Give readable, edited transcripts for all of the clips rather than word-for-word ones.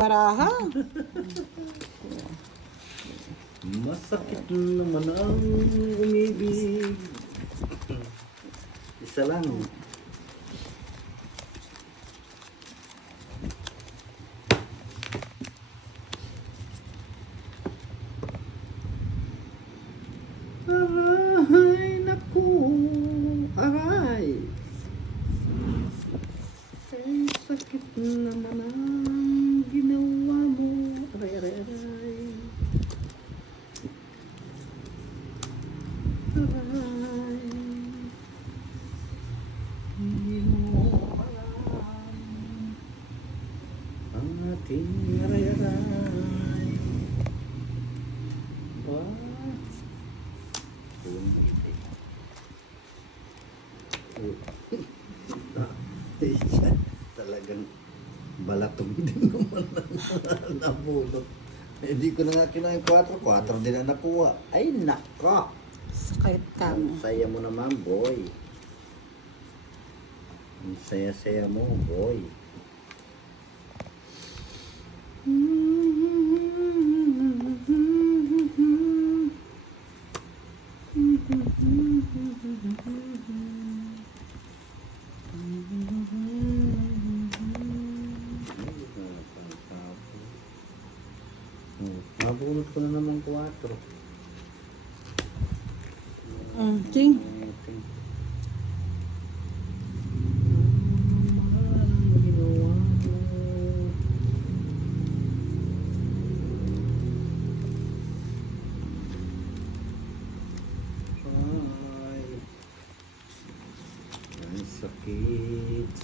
Baraha. Masakit naman ang umibig. Isa lang. Aray, naku. Aray. Ay, sakit naman ang ginawa mo. Aray, aray, aray. Aray. Hindi mo alam ang ating aray, aray. Wah. Talagang balatong din naman ang nabulot. Hindi ko na nga kinain 4 din ang nakuha. Ay nako! Sakit ka mo. Ang saya mo naman, boy. Ang saya-saya mo, boy. Mabulot ko na naman 4. Ting.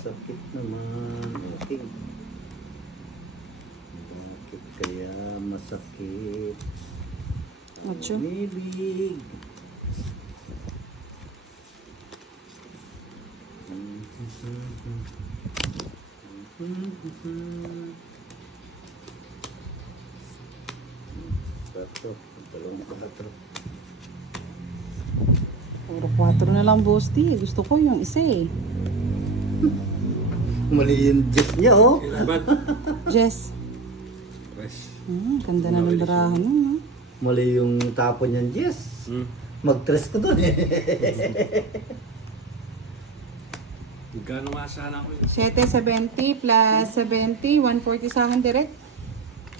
Sakit naman. Okay. Bakit kaya masakit? Ocho. Umibig. Patro, dalawang 4. Puro 4 na lang, Bosti. Gusto ko yung isa eh. Mali yung jet niya, oh. Jess. Ganda na ng barahan mo, no? Mali yung tapon niyan, yes. Mag-tres ko doon, eh. Magkano nga sana ako yun? 770 plus 70, 140 sa akin direct.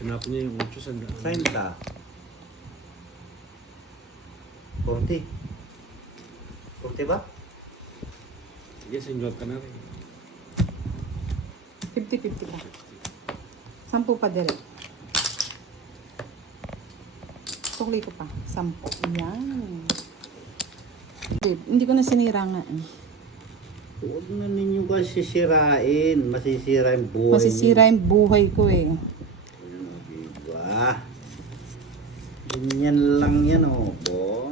Tinapon niya yung 8 sandaan. Sign ka. 40. 40 ba? Sige, single ka na rin. 50-50 pa. 10 pa direct. Tukli ko pa. 10. Yan. Babe, hindi ko na sinira nga eh. Huwag na ninyo kasi sisirain. Masisira yung buhay Masisira yung buhay ko eh. Ano, diba? Ganyan lang yan, oh, boy.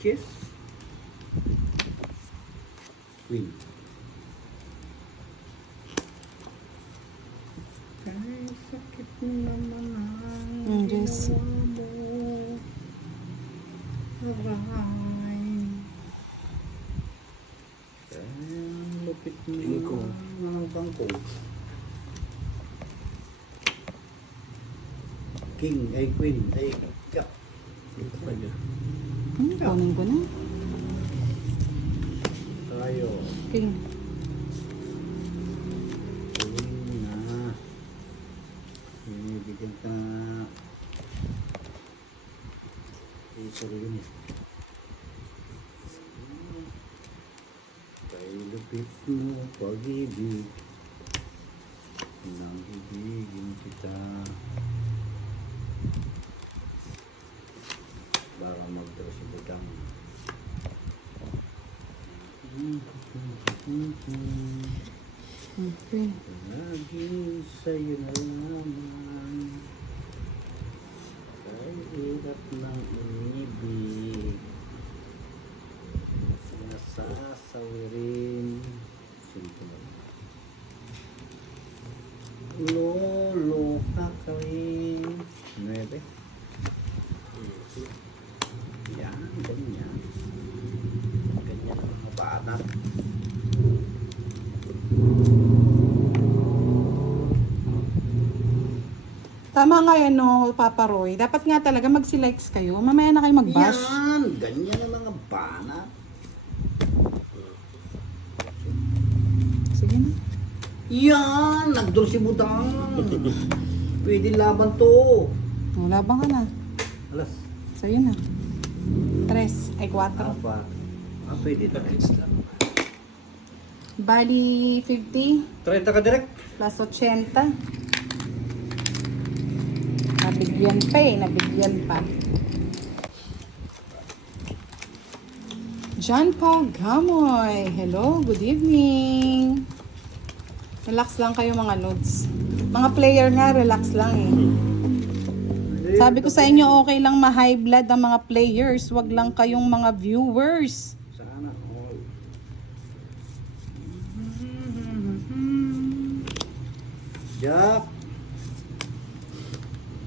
Yes. Queen. Ay, sakit naman ang Yes. ginawa mo. Aray. Ay, lupit mo Tingin ko. ng bangko. King, ay queen, ay jack. Ito pa niya. Kunin ko na. Tayo. King. Queen na. Bigyan ka na. Ito rin eh. Kay lupit mo pag-ibig. Nang ibigin kita. Baka magdrosibig ka mo. Okay. Lagi sa'yo na naman. Kay hirap ng umibig. Nasasawirin. Simple lang. Lolo ka kami. 9. Ha? Tama nga yan, no, Papa Roy. Dapat nga talaga mag-selects kayo. Mamaya na kayo mag-bash. Yan, ganyan ang mga banat. Sige na. Yan, nagdraw si Budang. Pwede laban to. Labang ka na. Alas, So, yun na. 3 ay 4. apa? Pwede to. Bali, 50 30 ka direct. plus 80. Nabigyan pa eh. Nabigyan pa. John Paul Gamoy. Hello, good evening. Relax lang kayo mga lods. Mga player nga, relax lang eh. Sabi ko sa inyo, okay lang ma-high blood ang mga players. Wag lang kayong mga viewers. Sana all. Jack.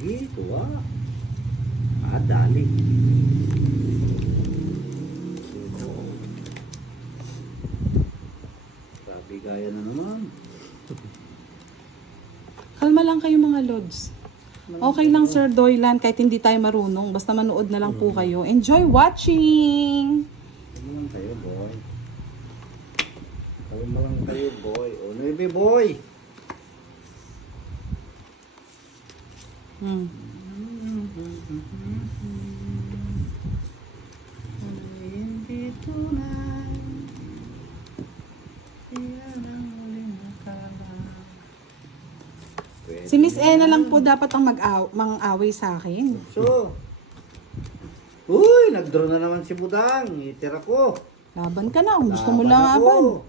Gitu dali. Sabi gaya na naman. Kalma lang kayo mga lods. Okay lang Sir Doylan kahit hindi tayo marunong. Basta manood na lang po kayo. Enjoy watching! Kalma lang kayo, boy. Kalma lang kayo, boy. O, maybe, boy. Hmm. Hindi tunay. Yan ang huling akala. Si Miss Ena lang po dapat ang mang-away sa akin. So, uy, nag-draw na naman si Budang. Itira ko. Laban ka na. Kung gusto mo Laban laban. ako.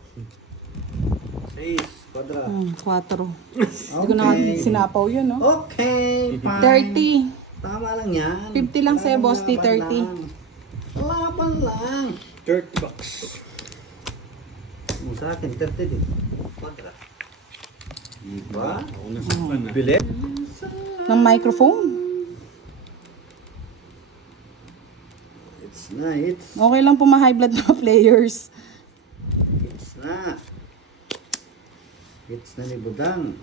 6, kwadra. 4. Hindi ko na nga sinapaw yun, no? Okay, fine. 30. Tama lang yan. 50 lang sa'yo, Boss T, Laban 30. lang. Laban lang. 30 bucks. Sa akin, 30 din. Kwadra. Diba? Ako na sa pan. Bilet? Ng microphone. It's na, it's. Okay lang po ma-high blood mga players. It's na. It's na ni Budang.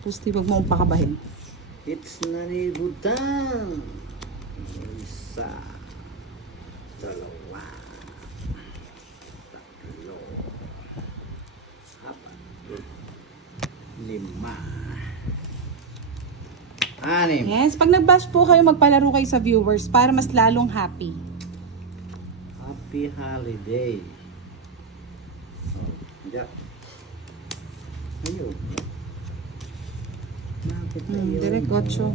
Pusti, wag mo akong pakabahin. It's na ni Budang. Isa. Dalawa. Tatlo. Apat. 5. 6. Yes, pag nag-bash po kayo, magpalaro kayo sa viewers para mas lalong happy. Happy holiday. Oh, Jack. Ayun. Bakit ayun? Direct 8.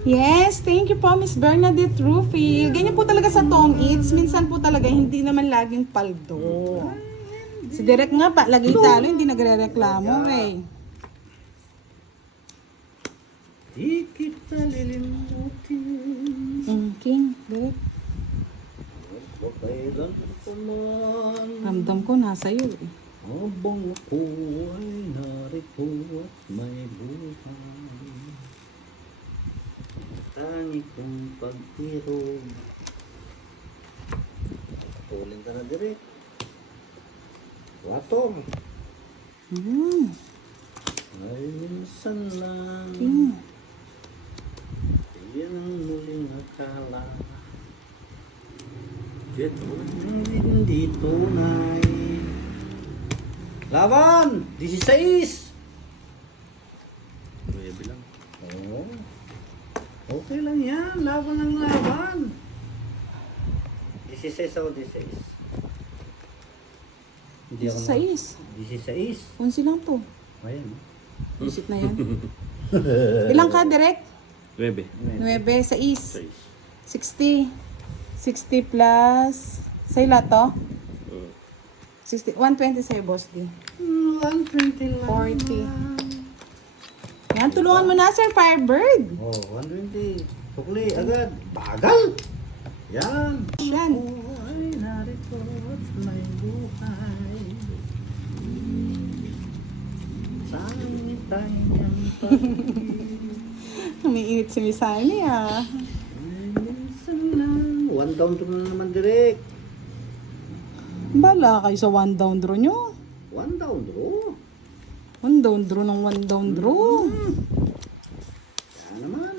Yes, thank you po Miss Bernadette Rufil. Ganyan po talaga sa Tong Eats. Minsan po talaga hindi naman laging paldo. Si Direk nga pa, lagi talo, hindi nagre-reklamo eh. Di kita lilimutin. King, Direk. Pakailan ko man. Ramdam ko nasa iyo eh. Habang ako ay narito at may buhay. Tangi kong pagtirog. Tulin ka na direct. Wator. Ay minsan lang. King. Yan ang muling akala. Jet. Hindi tunay. Laban! 16! 9 lang. Oo. Okay lang yan. Laban ng laban. 16 ako, 16. Hindi ako 6. 16. 11 lang to. Ayan. Isip na yan. Ilang ka, Direk? 9. 9, 6. 6. 60. 60 plus... Sa'yo lahat to? 60, 120 sa'yo, Boss D. 120 lang. 40. Yan, tulungan mo na, Sir Firebird. Oh, 120. Sukli, agad. Bagal! Yan. Yan. Ay, narito at may buhay. Tangi-tangi ang pag-ibig. Umiinit si Miss Annie ah. Minsan lang. One down to na naman direct. Bala kayo sa one down draw nyo. One down draw. One down draw ng one down draw. Yan naman.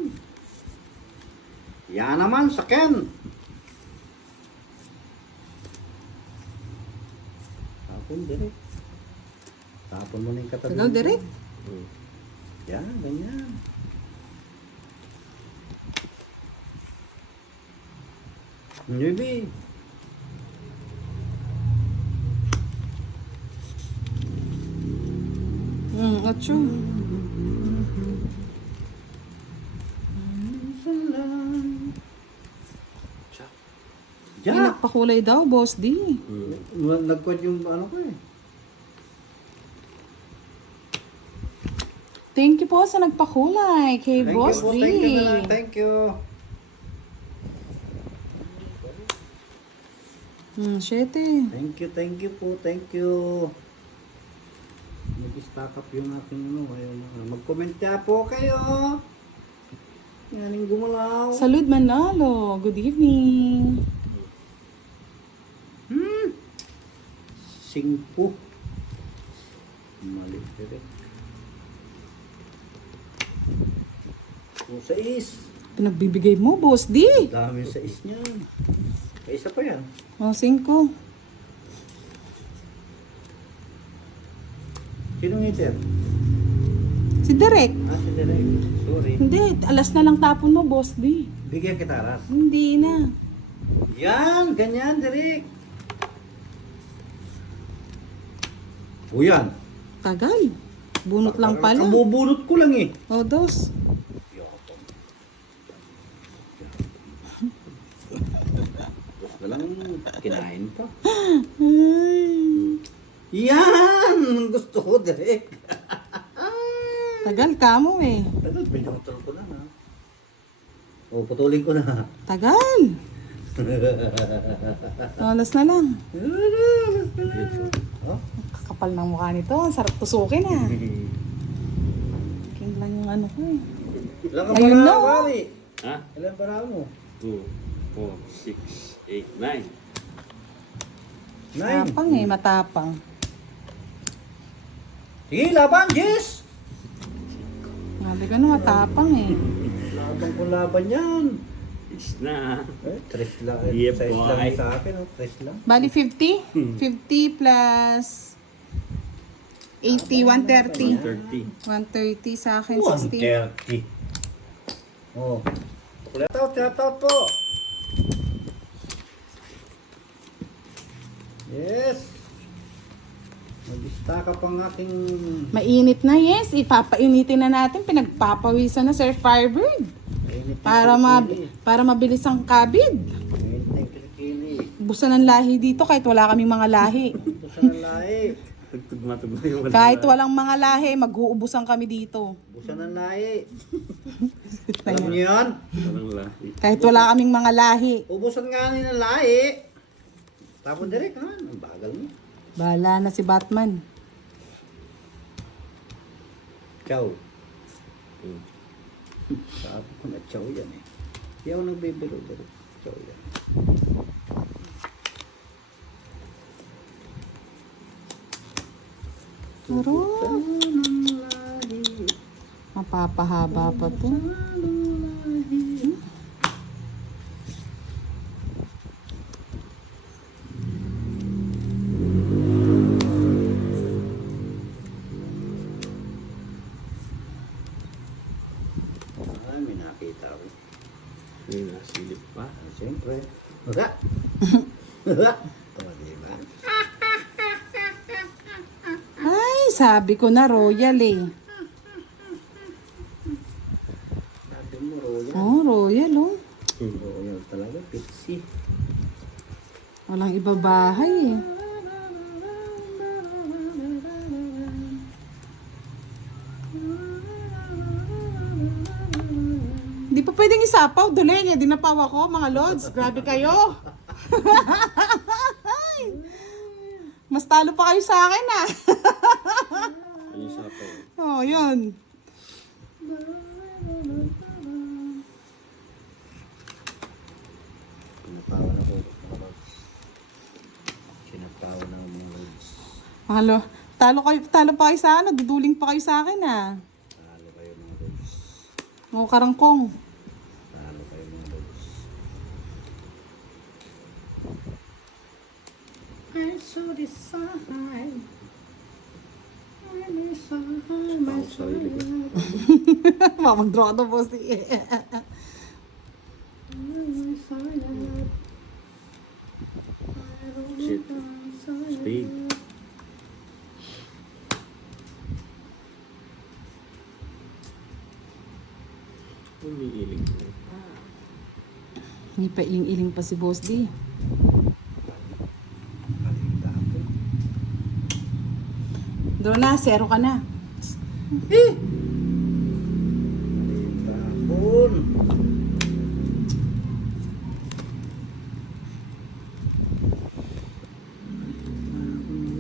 Yan naman sa Ken. Tapon direct. Tapon mo na yung katabi. Tagaw direct. Yan, ganyan. Maybe. Atso. Minsan lang. May Jack! nagpakulay daw, Boss D. Nagkwad yung ano ko eh. Thank you po sa nagpakulay kay Thank Boss you po, D. thank you na lang, thank you. Syete. Thank you po, thank you. Nag-stack up yung aking ano, ayaw na. Mag-comment kaya po kayo. Yaning gumalaw. Salud Manalo. Good evening. 5. Mali direct. 6. Pinagbibigay mo, Boss D. Dami sa is niyan. May isa pa yan. 5. Sino ngiter? Si Derek. Si Derek. Sorry. Hindi, alas na lang tapon mo, Boss D. Bigyan kita ras. Hindi na. Yan, ganyan, Derek. O yan. Tagal. Bunot lang pala. Kabubunot ko lang eh. O, dos. Tapos na lang kinain pa. Ay. Yan! Ang gusto ko, Derek. Tagal ka mo eh. Tagal, pinutol ko na ha. O, putulin ko na. Tagal. Alas na lang. Oh? Kakapal ng mukha nito. Ang sarap tusukin ah. King lang yung ano ko eh. Ilan ka Ayun para, na, oh. pare? Ha? Ilan para mo? 2, 4, 6, 8, 9. 9. Matapang eh, matapang. Sige, laban, Jess! Sabi ko na matapang eh. Laban ko laban yan. Is na. Tres lang. Yep, Size lang boy. sa akin, oh. Tres lang. Bali 50? 50 plus 80, 130. 30. 130 sa akin, 60. 130. Oh. Shout out po. Yes. Mag-stack up ang aking... Mainit na, yes. Ipapainitin na natin. Pinagpapawisan na, Sir Firebird. Para mabilis ang kabid. Mainit na yung kilikili. Busan ng lahi dito kahit wala kaming mga lahi. Ito sa nalahi. Tugma-tugma yung wala. Kahit walang mga lahi, mag-uubusan kami dito. Busan ng lahi. Alam niyo yan? Walang lahi. Kahit wala kaming mga lahi. Ubusan nga ni ng lahi. Tapos direct ha. Ang bagal mo. Bahala na si Batman. Chow. Sabi ko na chow yan eh. Hindi ako nagbibiro pero chow yan. Pero, mapapahaba pa to. Ay, may nakita ko. May nasilip pa. Siyempre. Wala. Wala. O, diba? Ay, sabi ko na royal eh. Sabi mo, Royal. Oh, royal oh. Royal talaga. Pixie. Walang ibabahay eh. Di pa pwedeng isapaw, duleng eh. Dinapaw ako, mga lods. Grabe kayo. Mas talo pa kayo sa akin ah. Ayun sa pa. Oh, yun. Halo, talo pa kayo sa ano, duduling pa kayo sa akin ah. Talo kayo mga lods. O karangkong. Talo kayo mga lods. I'm so decide. Pang sarili ko. Mag-draw ka to, boss. Shit. Speed. Umiiling ko. Hindi pa iling-iling pa si Boss D. Kaling dapo. Draw na, 0 ka na. Kaling dapon.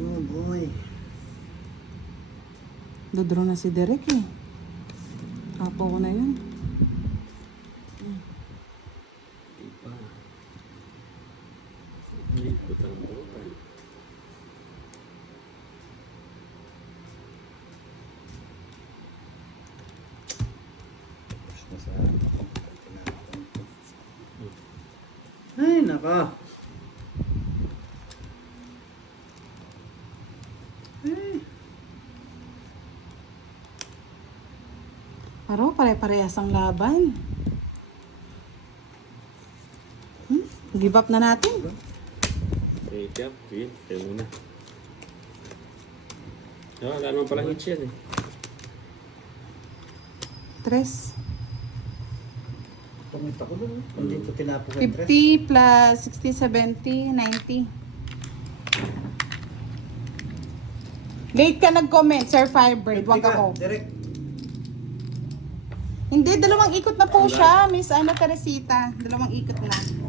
Oh boy. Dodraw na si Derek eh. Apo ko na yun. Iba. Likot ang total. Tapos na sa tinapon ko. Ay, naka. Ay. Paro, pare-parehas ang laban. Give up na natin. Take up. Sige, tayo muna. Wala naman pala hits yan eh. 3. Pumita ko doon. Hindi ko tinapon ng 50 plus 60, 70, 90. Late ka nag-comment, Sir Firebird. Wag ako. Direct. Hindi, 2 ikot na po siya, Miss Ana Teresita. 2 ikot na.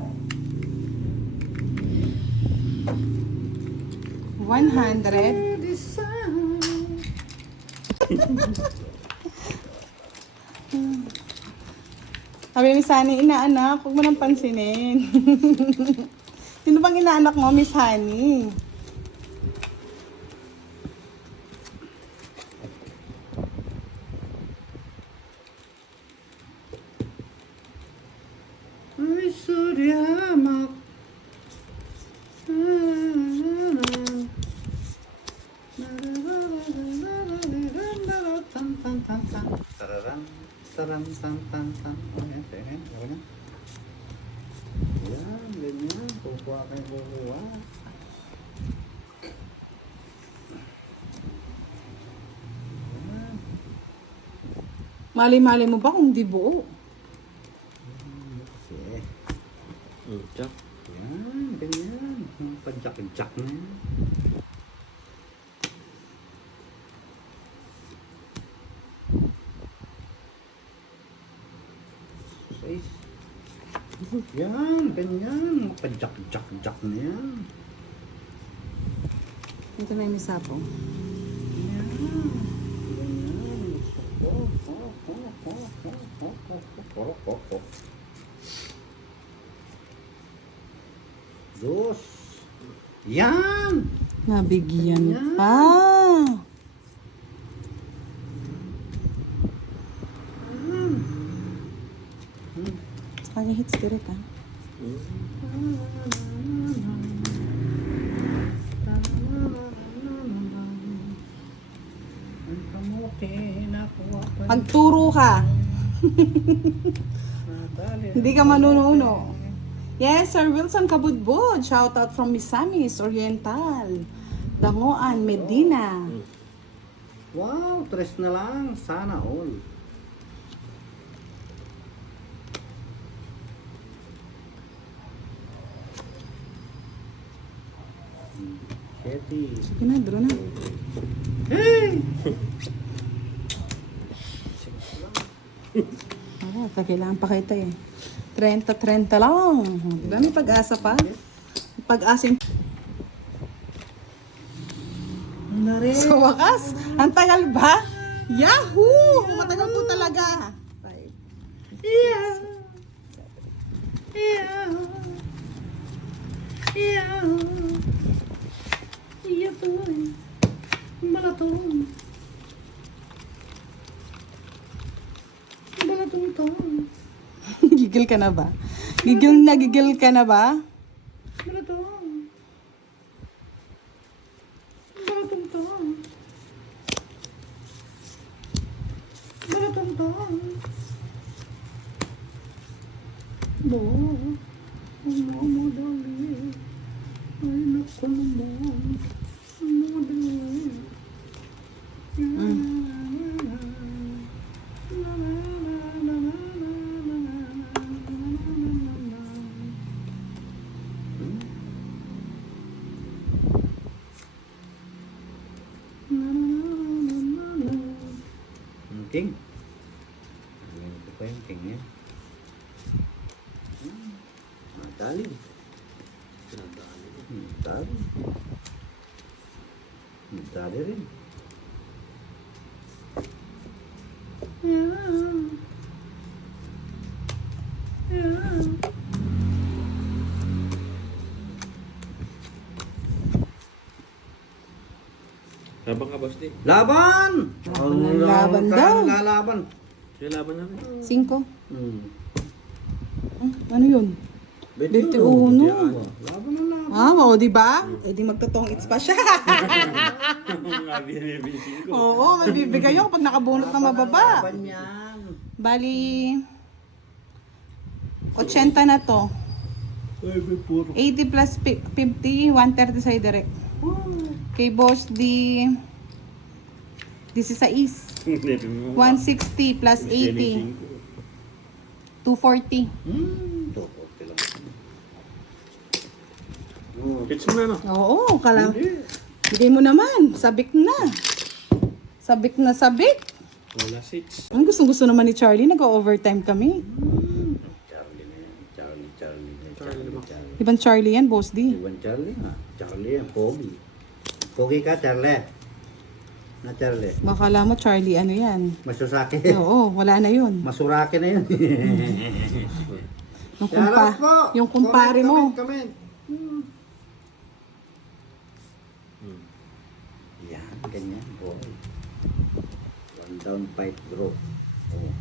100. Sabi ni Sunny, inaanak, huwag mo nang pansinin. Sino bang inaanak mo, Miss Honey? Ay, suryamak. Tararang, tarang, tan, tan, tan. Ayan, ayan, okay na. Yan, ganyan. Kukuha kayo, kukuha. Yan. Mali-mali mo ba kung di buo? Kasi, Tsak. yan, ganyan. Padjak-jak na yan. Size. Yan, ganyan. Padjak-jak na yan. Ito na yung misapo. Yan. Ganyan. Dos. Yan! Nabigyan Ayan. pa. Sa kanya hits direct ah. Ang kamote, nakuha pa. Pagturo ka. Nadali. Hindi ka manununo. Yes, Sir Wilson Kabudbud. Shout out from Misamis Oriental. Dangoan, Medina. Wow, 3 na lang. Sana all. Shetty. Sige na, draw na. Hey! Ah, kailangan pa kita eh. 30-30 lang. Diba may pag-asa pa? Pag-asa yung... Sa wakas, ang tagal ba? Yahoo! Matagal po talaga. Yeah. Yeah. Yeah. Yeah, boy. balatong. Ang balatong ito. Gigil ka na ba? Gigil ka na ba? Balatong. Ang balatong ito. Balatong ito. Bo. Mo dali. Ay, naku naman. Mo dali. King. Ayan ko pa yung king niya. Matali. Matali. Matali rin. Laban ka, boss, di. Laban! Laban daw. Lalaban. Siya laban namin. 5. Hmm. Ano yun? 21. Laban na laban. Ah, o, di ba? Eh, di magtotong it's pa siya. Mga binibising ko. Oo, may bibigay yun pag nakabunot na mababa. Laban yan. Bali, 80 na to. Ay, may puro. 80 plus 50, 130 sa direct. Kay Boss D, 16. 160 plus 80, 240. Tokote lang. Pitch mo na, no? Oo, bigay mo naman. Sabik na. Sabik na sabik. Wala 6. Ang gustong-gusto naman ni Charlie, nag-overtime kami. Charlie na yan. Charlie. Ibang Charlie yan, Boss D. Iwan Charlie ha. Charlie yan. Pogi. Pogi ka, Charlie. Na Charlie. Baka alam mo, Charlie, ano yan? Masusaki. Oo, wala na yun. Masuraki na yun. Yung kumpare mo. Comment. Yan, ganyan, boy. 1 down, 5 draw. Oh.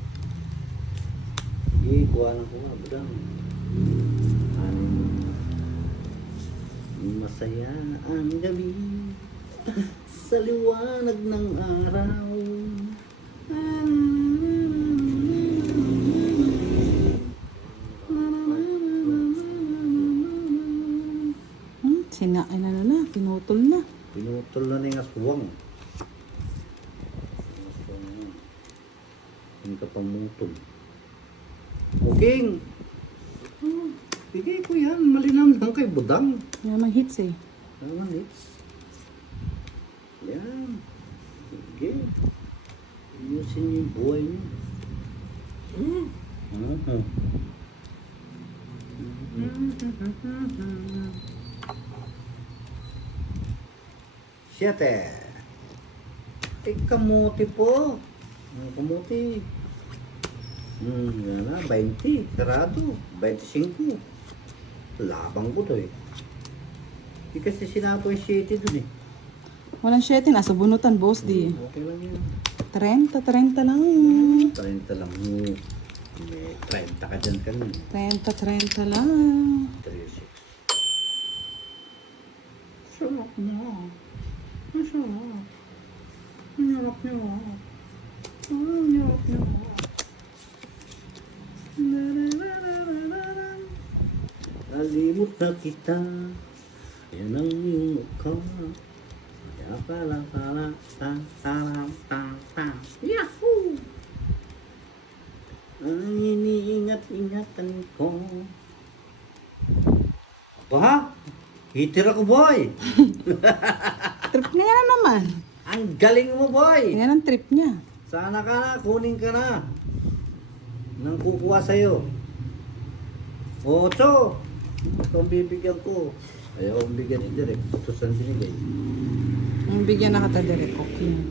Sige, kuha lang kuha. Budang. Masaya ang gabi sa liwanag ng araw. Ano na, pinutol na. Pinutol na yung aswang. Hindi ka pamutol. Okay. Bigay ko yan. Malinam lang kay Budang. Yan naman hits eh. Naman hits. Yan. Sige. Ayusin niyo yung buhay niyo. Siyete. Ay, kamuti po. Kamuti. Yan na, 20. Sarado. 25. Labang ko to eh. Di kasi sinapo yung 7 dun eh. Walang 7, nasa bunutan, Boss D. Okay lang yan. 30 lang. 30 lang. May 30 ka dyan kanina. 30 lang. 36. Sarap mo. Masarap. Ang harap niyo. Ang harap niyo. Alimot na kita. Yan ang iyong mukha. Kaya kala. Yahoo! Ang iniingat-ingatan ko. Aba, hitir ako, boy. Trip niya yan naman. Ang galing mo, boy. Yan ang trip niya. Sana ka na, kunin ka na. Nang kukuha sa'yo. 8. Ito ang bibigyan ko. Ayaw akong bigyan ni Direk. 8 ang binigay. Ang bigyan na kita direct, okay.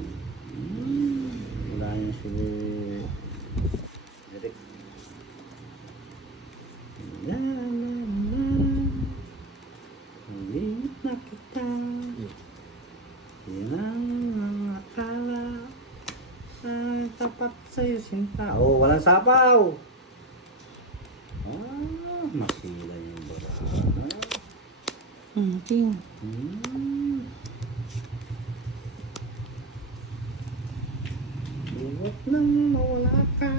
Wala niya si Direk. La la la. Limit na kita. La la la. sa'yo sinta. Oh, walang sapaw. Masila yung baraha. King. Buwat nang mawala ka,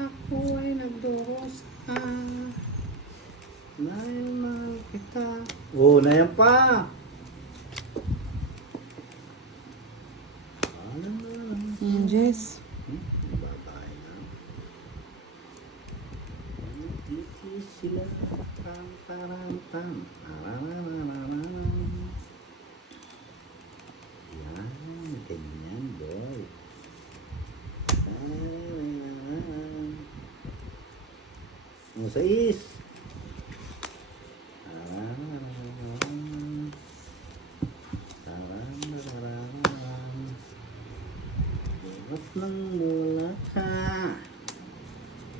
ako ay nagdurusa. Mahal kita. Oh, na yan pa. Jess. Babae na. Titi sila. Tam, taram, tam. Arararararam. Yan, ganyan, boy. Tararararam. Ang sais. Tararararam. Tararararam. Bukas nang mula ka,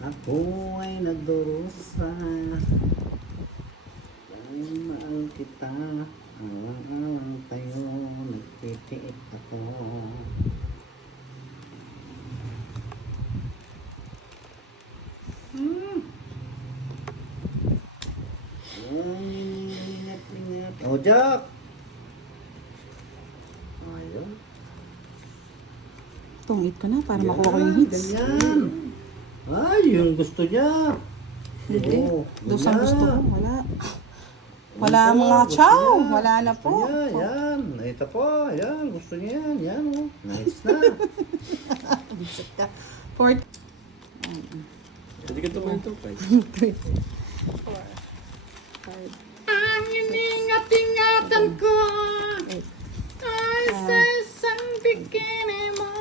ako ay nagdurusa. Dahil mahal kita, alang-alang tayo, nagtitiit ako. Ay, ingat-ingat. Oh, Jack! Ayun. Tungit ko na para makuha ko yung hits. Ganyan. Ay, yung gusto niya. Hindi. Oo, Dos ang ganyan. gusto ko. Wala. Wala Ito, mga gusto chow. niya. Wala na Gusto po. niya, yan. Ito po, yan. Gusto niya yan. Yan, oh. Nice na. Fourth. Pwede ka tumanto, Pai. Ang iningat-ingatan ko ay sa isang bikini mo.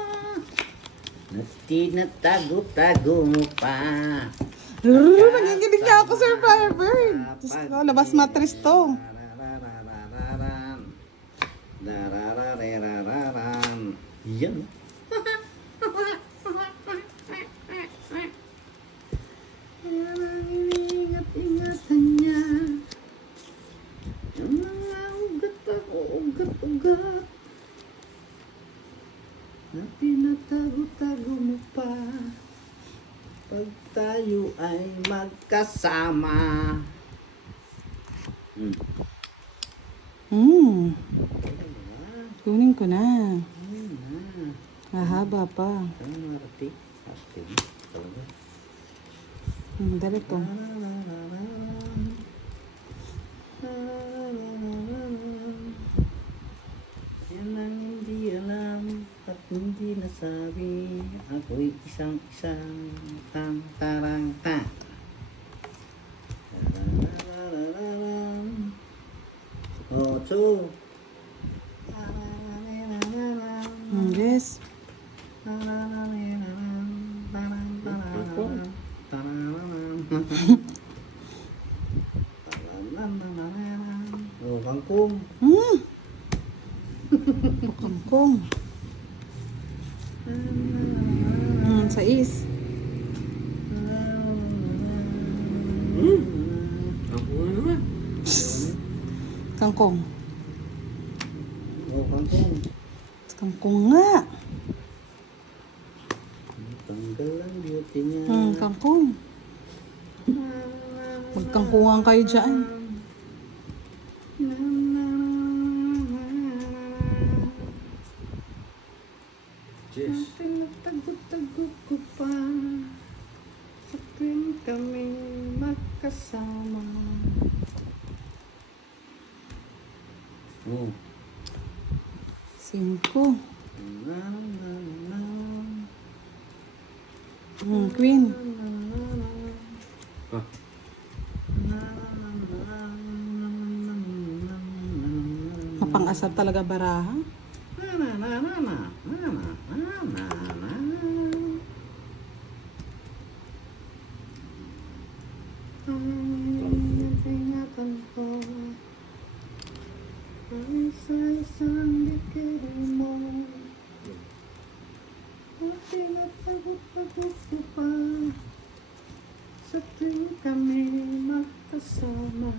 Tinatago-tago mo pa. Nanginginig na ako, Survivor. Diyos ko, labas matris to. Darararararam. Yan. Yan ang iningat-ingatan niya. Yung mga ugat-ugat na tinatago-tago mo pa pag tayo ay magkasama. Kunin ko na. Mahaba pa. Arte. Dali to. Yan ang hindi alam at hindi nasabi. Ako'y isang-isang tang-tarang-tang. Ocho. Yes. Oh, kangkong. Kangkong. Sais. Ako nga naman. Kangkong. Oh, kangkong. Kangkong nga. Tanggal ang beauty niya. Kangkong. Magkangkungan kayo dyan. Jess. Pinagtago-tago ko pa sa tuwing kami magkasama. Oh. 5. Queen. Ah, Mapang-asar talaga baraha. Ingatan ko ay sa isang bikini mo. At tinatagot-tagot ko pa sa tuwing kami magkasama.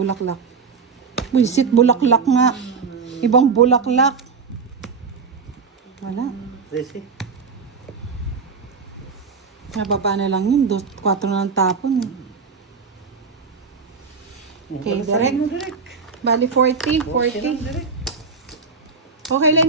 Bulaklak. Buisit, bulaklak nga. Ibang bulaklak. Wala. 13. Nababa na lang yun. 4 na lang tapon eh. Okay, direct. Bali 40. 40. Okay lang, direct. Okay lang.